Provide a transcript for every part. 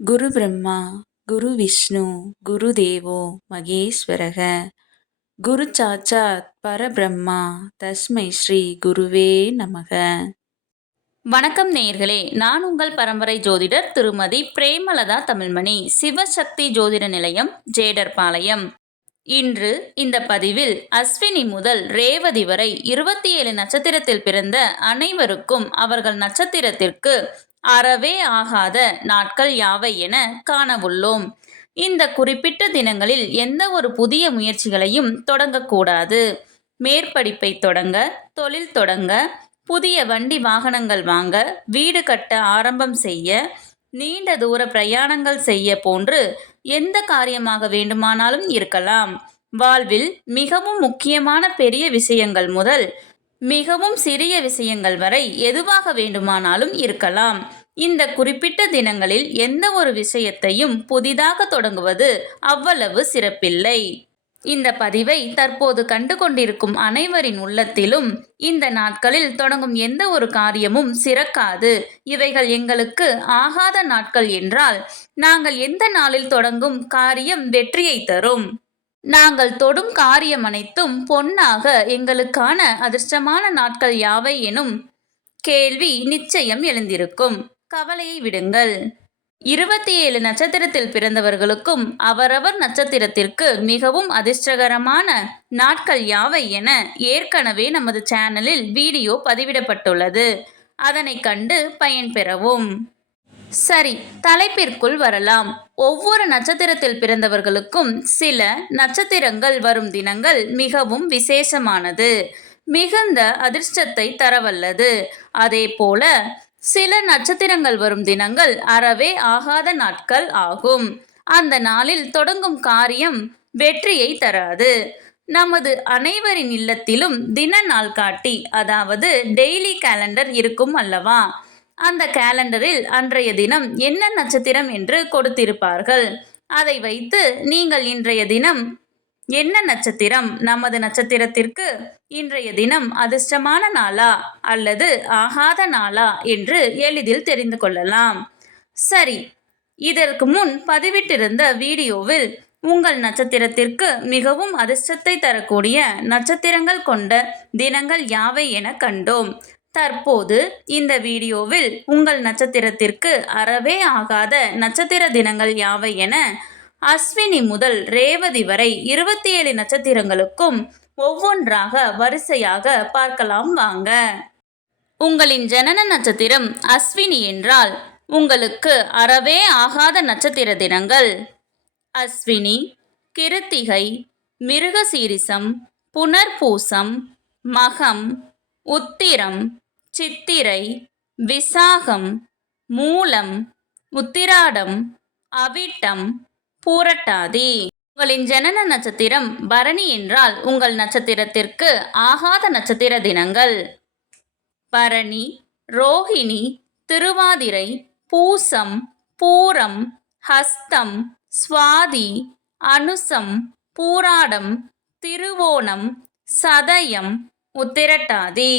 குரு பிரம்மா குரு விஷ்ணு குரு தேவோ மகேஸ்வரக குரு சாட்சாத் பரபிரம்மா தஸ்மை ஸ்ரீ குருவே நமக. வணக்கம் நேயர்களே, நான் உங்கள் பரம்பரை ஜோதிடர் திருமதி பிரேமலதா தமிழ்மணி, சிவசக்தி ஜோதிட நிலையம், ஜேடர்பாளையம். இன்று இந்த பதிவில் அஸ்வினி முதல் ரேவதி வரை 27 நட்சத்திரத்தில் பிறந்த அனைவருக்கும் அவர்கள் நட்சத்திரத்திற்கு அறவே ஆகாத நாட்கள் யாவை என காணவுள்ளோம். இந்த குறிப்பிட்ட தினங்களில் எந்த ஒரு புதிய முயற்சிகளையும் தொடங்கக்கூடாது. மேற்படிப்பை தொடங்க, தொழில் தொடங்க, புதிய வண்டி வாகனங்கள் வாங்க, வீடு கட்ட ஆரம்பம் செய்ய, நீண்ட தூர பிரயாணங்கள் செய்ய போன்று எந்த காரியமாக வேண்டுமானாலும் இருக்கலாம். வாழ்வில் மிகவும் முக்கியமான பெரிய விஷயங்கள் முதல் மிகவும் சிறிய விஷயங்கள் வரை எதுவாக வேண்டுமானாலும் இருக்கலாம். இந்த குறிப்பிட்ட தினங்களில் எந்த ஒரு விஷயத்தையும் புதிதாக தொடங்குவது அவ்வளவு சிறப்பில்லை. இந்த பதிவை தற்போது கண்டு கொண்டிருக்கும் அனைவரின் உள்ளத்திலும் இந்த நாட்களில் தொடங்கும் எந்த ஒரு காரியமும் சிறக்காது, இவைகள் எங்களுக்கு ஆகாத நாட்கள் என்றால் நாங்கள் எந்த நாளில் தொடங்கும் காரியம் வெற்றியை தரும், நாங்கள் தொடும் காரியம் அனைத்தும் பொன்னாக எங்களுக்கான அதிர்ஷ்டமான நாட்கள் யாவை எனும் கேள்வி நிச்சயம் எழுந்திருக்கும். கவலையை விடுங்கள். 27 நட்சத்திரத்தில் பிறந்தவர்களுக்கும் அவரவர் நட்சத்திரத்திற்கு மிகவும் அதிர்ஷ்டகரமான நாட்கள் யாவை என ஏற்கனவே நமது சேனலில் வீடியோ பதிவிடப்பட்டுள்ளது. அதனை கண்டு பயன்பெறவும். சரி, தலைப்பிற்குள் வரலாம். ஒவ்வொரு நட்சத்திரத்தில் பிறந்தவர்களுக்கும் சில நட்சத்திரங்கள் வரும் தினங்கள் மிகவும் விசேஷமானது, மிகுந்த அதிர்ஷ்டத்தை தரவல்லது. அதே போல சில நட்சத்திரங்கள் வரும் தினங்கள் அறவே ஆகாத நாட்கள் ஆகும். அந்த நாளில் தொடங்கும் காரியம் வெற்றியை தராது. நமது அனைவரின் இல்லத்திலும் தின நாள் காட்டி, அதாவது டெய்லி கேலண்டர் இருக்கும் அல்லவா? அந்த கேலண்டரில் அன்றைய தினம் என்ன நட்சத்திரம் என்று கொடுத்திருப்பார்கள். அதை வைத்து நீங்கள் இன்றைய தினம் என்ன நட்சத்திரம், நமது நட்சத்திரத்திற்கு இன்றைய தினம் அதிர்ஷ்டமான நாளா அல்லது ஆகாத நாளா என்று எளிதில் தெரிந்து கொள்ளலாம். சரி, இதற்கு முன் பதிவிட்டிருந்த வீடியோவில் உங்கள் நட்சத்திரத்திற்கு மிகவும் அதிர்ஷ்டத்தை தரக்கூடிய நட்சத்திரங்கள் கொண்ட தினங்கள் யாவை என கண்டோம். தற்போது இந்த வீடியோவில் உங்கள் நட்சத்திரத்திற்கு அறவே ஆகாத நட்சத்திர தினங்கள் யாவை என அஸ்வினி முதல் ரேவதி வரை 27 நட்சத்திரங்களுக்கும் ஒவ்வொன்றாக வரிசையாக பார்க்கலாம் வாங்க. உங்களின் ஜனன நட்சத்திரம் அஸ்வினி என்றால் உங்களுக்கு அறவே ஆகாத நட்சத்திர தினங்கள் அஸ்வினி, கிருத்திகை, மிருகசீரிசம், புனர்பூசம், மகம், உத்திரம், சித்திரை, விசாகம், மூலம், உத்திராடம், அவிட்டம், பூரட்டாதி. உங்களின் ஜனன நட்சத்திரம் பரணி என்றால் உங்கள் நட்சத்திரத்திற்கு ஆகாத நட்சத்திர தினங்கள் பரணி, ரோஹிணி, திருவாதிரை, பூசம், பூரம், ஹஸ்தம், சுவாதி, அனுசம், பூராடம், திருவோணம், சதயம், உத்திரட்டாதி.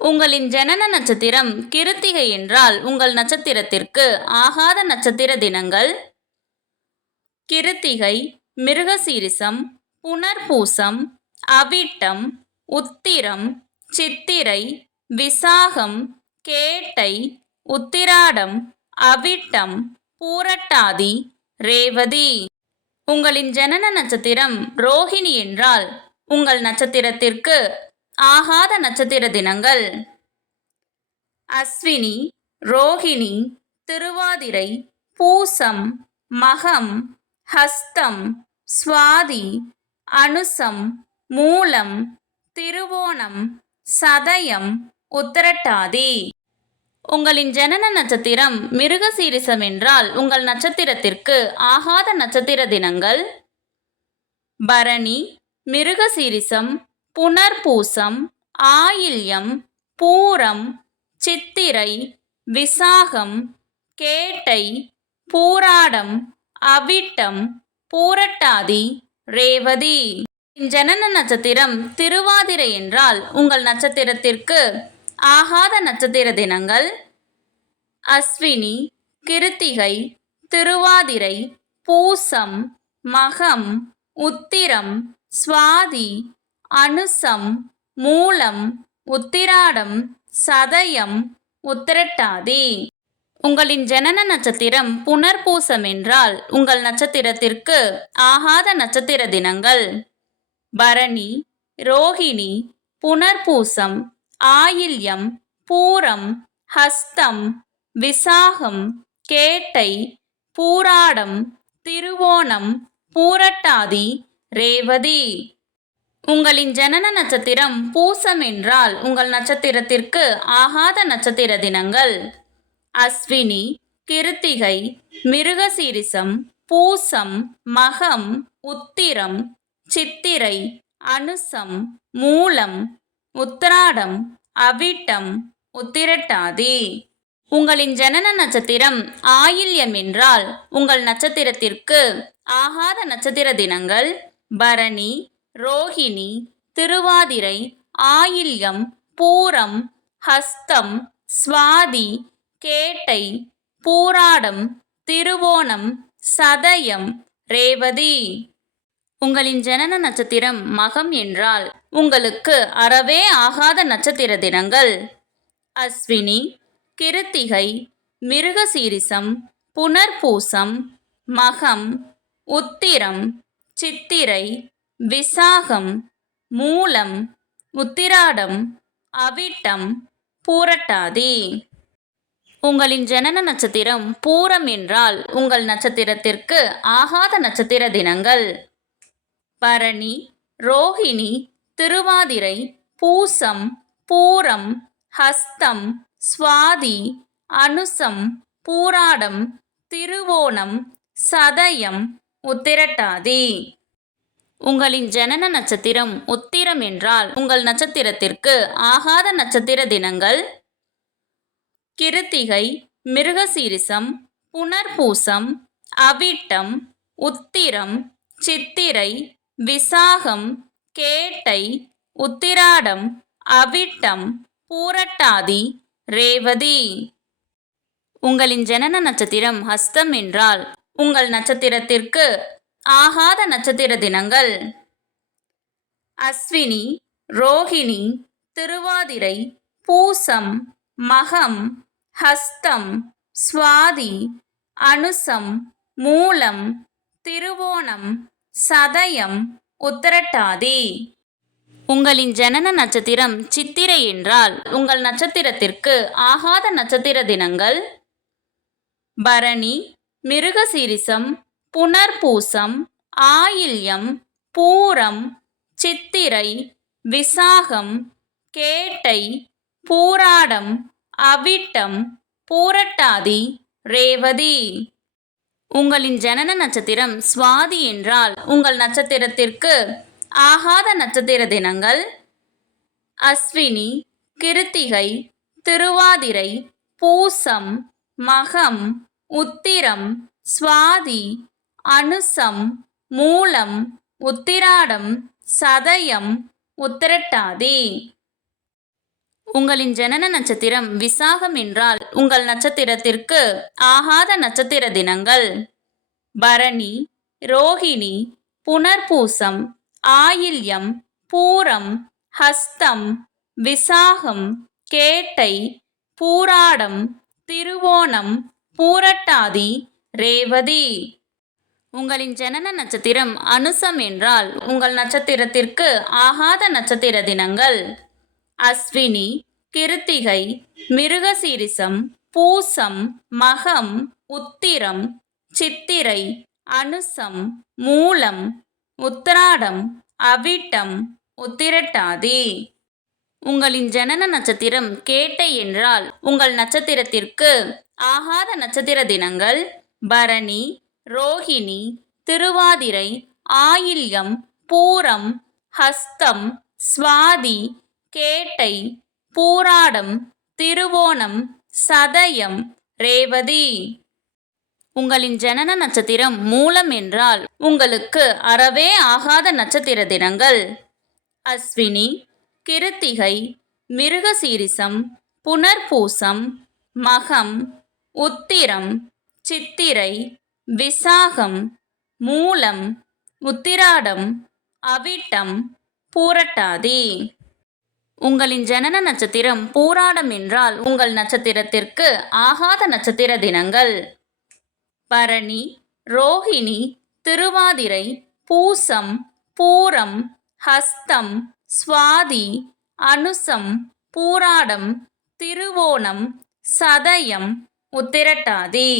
உங்களின் ஜனன நட்சத்திரம் கிருத்திகை என்றால் உங்கள் நட்சத்திரத்திற்கு ஆகாத நட்சத்திர தினங்கள் கிருத்திகை, மிருகசீரிசம், புனர்பூசம், அவிட்டம், உத்திரம், சித்திரை, விசாகம், கேட்டை, உத்திராடம், அவிட்டம், பூரட்டாதி, ரேவதி. உங்களின் ஜனன நட்சத்திரம் ரோஹிணி என்றால் உங்கள் நட்சத்திரத்திற்கு ஆகாத நட்சத்திர தினங்கள் அஸ்வினி, ரோஹிணி, திருவாதிரை, பூசம், மகம், ஹஸ்தம், சுவாதி, அனுசம், மூலம், திருவோணம், சதயம், உத்திரட்டாதி. உங்களின் ஜனன நட்சத்திரம் மிருகசீரிசம் என்றால் உங்கள் நட்சத்திரத்திற்கு ஆகாத நட்சத்திர தினங்கள் பரணி, மிருகசீரிசம், புனர்பூசம், ஆயில்யம், பூரம், சித்திரை, விசாகம், கேட்டை, பூராடம், அவிட்டம், பூரட்டாதி, ரேவதி. ஜனன நட்சத்திரம் திருவாதிரை என்றால் உங்கள் நட்சத்திரத்திற்கு ஆகாத நட்சத்திர தினங்கள் அஸ்வினி, கிருத்திகை, திருவாதிரை பூசம் மகம் உத்திரம் சுவாதி அனுசம் மூலம் உத்திராடம் சதயம் உத்திரட்டாதி. உங்களின் ஜனன நட்சத்திரம் புனர்பூசம் என்றால் உங்கள் நட்சத்திரத்திற்கு ஆகாத நட்சத்திர தினங்கள் பரணி, ரோகிணி, புனர்பூசம், ஆயில்யம், பூரம், ஹஸ்தம், விசாகம், கேட்டை, பூராடம், திருவோணம், பூரட்டாதி, ரேவதி. உங்களின் ஜனன நட்சத்திரம் பூசம் என்றால் உங்கள் நட்சத்திரத்திற்கு ஆகாத நட்சத்திர தினங்கள் அஸ்வினி, கிருத்திகை, மிருகசீரிசம், பூசம், மகம், உத்திரம், சித்திரை, அனுசம், மூலம், உத்திராடம், அவிட்டம், உத்திரட்டாதி. உங்களின் ஜனன நட்சத்திரம் ஆயில்யம் என்றால் உங்கள் நட்சத்திரத்திற்கு ஆகாத நட்சத்திர தினங்கள் பரணி, ரோகிணி, திருவாதிரை, ஆயில்யம், பூரம், ஹஸ்தம், சுவாதி, கேட்டை, பூராடம், திருவோணம், சதயம், ரேவதி. உங்களின் ஜனன நட்சத்திரம் மகம் என்றால் உங்களுக்கு அறவே ஆகாத நட்சத்திர தினங்கள் அஸ்வினி, கிருத்திகை, மிருகசீரிசம், புனர்பூசம், மகம், உத்திரம், சித்திரை, விசாகம், மூலம், உத்திராடம், அவிட்டம், பூரட்டாதி. உங்களின் ஜனன நட்சத்திரம் பூரம் என்றால் உங்கள் நட்சத்திரத்திற்கு ஆகாத நட்சத்திர தினங்கள் பரணி, ரோகிணி, திருவாதிரை, பூசம், பூரம், ஹஸ்தம், சுவாதி, அனுசம், பூராடம், திருவோணம், சதயம், உத்திரட்டாதி. உங்களின் ஜனன நட்சத்திரம் உத்திரம் என்றால் உங்கள் நட்சத்திரத்திற்கு ஆகாத நட்சத்திர தினங்கள் கிருத்திகை, மிருகசீரிசம், புனர்பூசம், அவிட்டம், உத்திரம், சித்திரை, விசாகம், கேட்டை, உத்திராடம், அவிட்டம், பூரட்டாதி, ரேவதி. உங்களின் ஜனன நட்சத்திரம் ஹஸ்தம் என்றால் உங்கள் நட்சத்திரத்திற்கு ஆகாத நட்சத்திர தினங்கள் அஸ்வினி, ரோகிணி, திருவாதிரை, பூசம், மகம், ஹஸ்தம், சுவாதி, அனுசம், மூலம், திருவோணம், சதயம், உத்திரட்டாதி. உங்களின் ஜனன நட்சத்திரம் சித்திரை என்றால் உங்கள் நட்சத்திரத்திற்கு ஆகாத நட்சத்திர தினங்கள் பரணி, மிருகசீரிசம், புனர்பூசம், ஆயில்யம், பூரம், சித்திரை, விசாகம், கேட்டை, பூராடம், அவிட்டம், பூரட்டாதி, ரேவதி. உங்களின் ஜனன நட்சத்திரம் சுவாதி என்றால் உங்கள் நட்சத்திரத்திற்கு ஆகாத நட்சத்திர தினங்கள் அஸ்வினி, கிருத்திகை, திருவாதிரை, பூசம், மகம், உத்திரம், சுவாதி, அனுசம், மூலம், உத்திராடம், சதயம், உத்திரட்டாதி. உங்களின் ஜனன நட்சத்திரம் விசாகம் என்றால் உங்கள் நட்சத்திரத்திற்கு ஆகாத நட்சத்திர தினங்கள் பரணி, ரோகிணி, புனர்பூசம், ஆயில்யம், பூரம், ஹஸ்தம், விசாகம், கேட்டை, பூராடம், திருவோணம், பூரட்டாதி, ரேவதி. உங்களின் ஜனன நட்சத்திரம் அனுசம் என்றால் உங்கள் நட்சத்திரத்திற்கு ஆகாத நட்சத்திர தினங்கள் அஸ்வினி, கிருத்திகை, மிருகசீரிசம், பூசம், மகம், உத்திரம், சித்திரை, அனுசம், மூலம், உத்திராடம், அவிட்டம், உத்திரட்டாதி. உங்களின் ஜனன நட்சத்திரம் கேட்டை என்றால் உங்கள் நட்சத்திரத்திற்கு ஆகாத நட்சத்திர தினங்கள் பரணி, ரோகிணி, திருவாதிரை, ஆயில்யம், பூரம், ஹஸ்தம், சுவாதி, கேட்டை, பூராடம், திருவோணம், சதயம், ரேவதி. உங்களின் ஜனன நட்சத்திரம் மூலம் என்றால் உங்களுக்கு அறவே ஆகாத நட்சத்திர தினங்கள் அஸ்வினி, கிருத்திகை, மிருகசீரிசம், புனர்பூசம், மகம், உத்திரம், சித்திரை, விசாகம், மூலம், உத்திராடம், அவிட்டம், பூரட்டாதி. உங்களின் ஜனன நட்சத்திரம் பூராடம் என்றால் உங்கள் நட்சத்திரத்திற்கு ஆகாத நட்சத்திர தினங்கள் பரணி, ரோகிணி, திருவாதிரை, பூசம், பூரம், ஹஸ்தம், சுவாதி, அனுசம், பூராடம், திருவோணம், சதயம், உத்திரட்டாதி.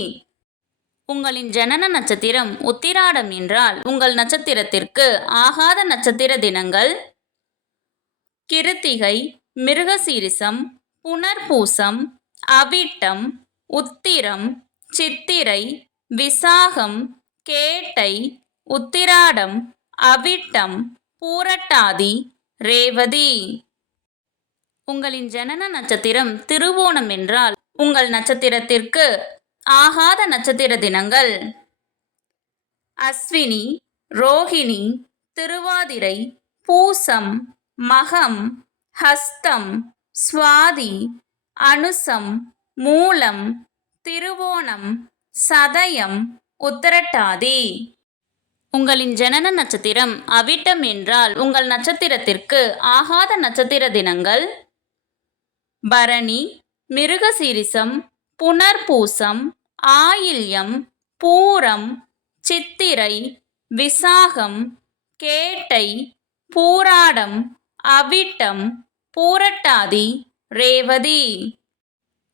உங்களின் ஜனன நட்சத்திரம் உத்திராடம் என்றால் உங்கள் நட்சத்திரத்திற்கு ஆகாத நட்சத்திர தினங்கள் கிருத்திகை, மிருகசீரிசம், புனர்பூசம், அவிட்டம், உத்திரம், சித்திரை, விசாகம், கேட்டை, உத்திராடம், அவிட்டம், பூரட்டாதி, ரேவதி. உங்களின் ஜனன நட்சத்திரம் திருவோணம் என்றால் உங்கள் நட்சத்திரத்திற்கு ஆகாத நட்சத்திர தினங்கள் அஸ்வினி, ரோகிணி, திருவாதிரை, பூசம், மகம், ஹஸ்தம், சுவாதி, அனுசம், மூலம், திருவோணம், சதயம், உத்திரட்டாதி. உங்களின் ஜனன நட்சத்திரம் அவிட்டம் என்றால் உங்கள் நட்சத்திரத்திற்கு ஆகாத நட்சத்திர தினங்கள் பரணி, மிருகசீரிசம், புனர்பூசம், ஆயில்யம், பூரம், சித்திரை, விசாகம், கேட்டை, பூராடம், அவிட்டம், பூரட்டாதி, ரேவதி.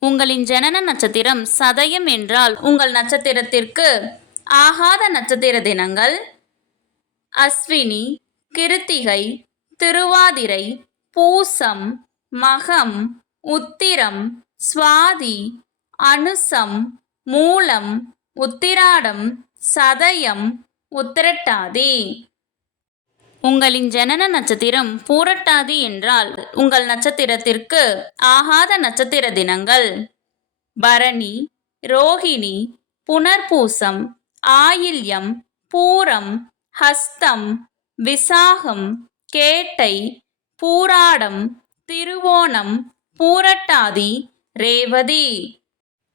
உங்களின் ஜனன நட்சத்திரம் சதயம் என்றால் உங்கள் நட்சத்திரத்திற்கு ஆகாத நட்சத்திர தினங்கள் அஸ்வினி, கிருத்திகை, திருவாதிரை, பூசம், மகம், உத்திரம், சுவாதி, அனுசம், மூலம், உத்திராடம், சதயம், உத்திரட்டாதி. உங்களின் ஜனன நட்சத்திரம் பூரட்டாதி என்றால் உங்கள் நட்சத்திரத்திற்கு ஆகாத நட்சத்திர தினங்கள் பரணி, ரோகிணி, புனர்பூசம், ஆயில்யம், பூரம், ஹஸ்தம், விசாகம், கேட்டை, பூராடம், திருவோணம், பூரட்டாதி, ரேவதி.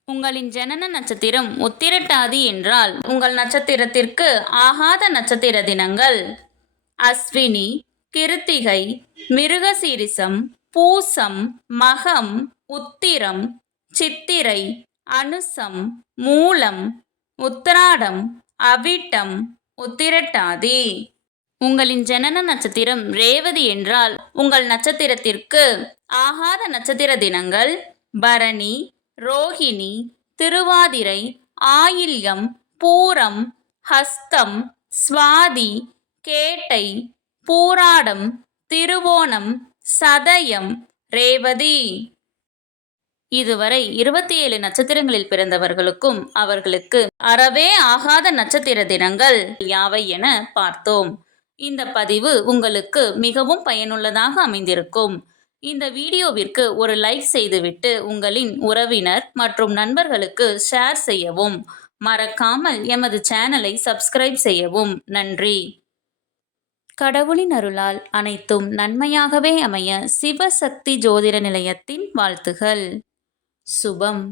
உங்களின் ஜனன நட்சத்திரம் உத்திரட்டாதி என்றால் உங்கள் நட்சத்திரத்திற்கு ஆகாத நட்சத்திர தினங்கள் அஸ்வினி, கிருத்திகை, மிருகசீரிசம், பூசம், மகம், உத்திரம், சித்திரை, அனுசம், மூலம், உத்திராடம், அவிட்டம், உத்திரட்டாதி. உங்களின் ஜனன நட்சத்திரம் ரேவதி என்றால் உங்கள் நட்சத்திரத்திற்கு ஆகாத நட்சத்திர தினங்கள் பரணி, ரோகிணி, திருவாதிரை, ஆயில்யம், பூரம், ஹஸ்தம், சுவாதி, கேட்டை, பூராடம், திருவோணம், சதயம், ரேவதி. இதுவரை 27 நட்சத்திரங்களில் பிறந்தவர்களுக்கும் அவர்களுக்கு அறவே ஆகாத நட்சத்திர தினங்கள் யாவை என பார்த்தோம். இந்த பதிவு உங்களுக்கு மிகவும் பயனுள்ளதாக அமைந்திருக்கும். இந்த வீடியோவிற்கு ஒரு லைக் செய்துவிட்டு உங்களின் உறவினர் மற்றும் நண்பர்களுக்கு ஷேர் செய்யவும். மறக்காமல் எமது சேனலை சப்ஸ்கிரைப் செய்யவும். நன்றி. கடவுளின் அருளால் அனைத்தும் நன்மையாகவே அமைய சிவசக்தி ஜோதிட நிலையத்தின் வாழ்த்துகள். சுபம்.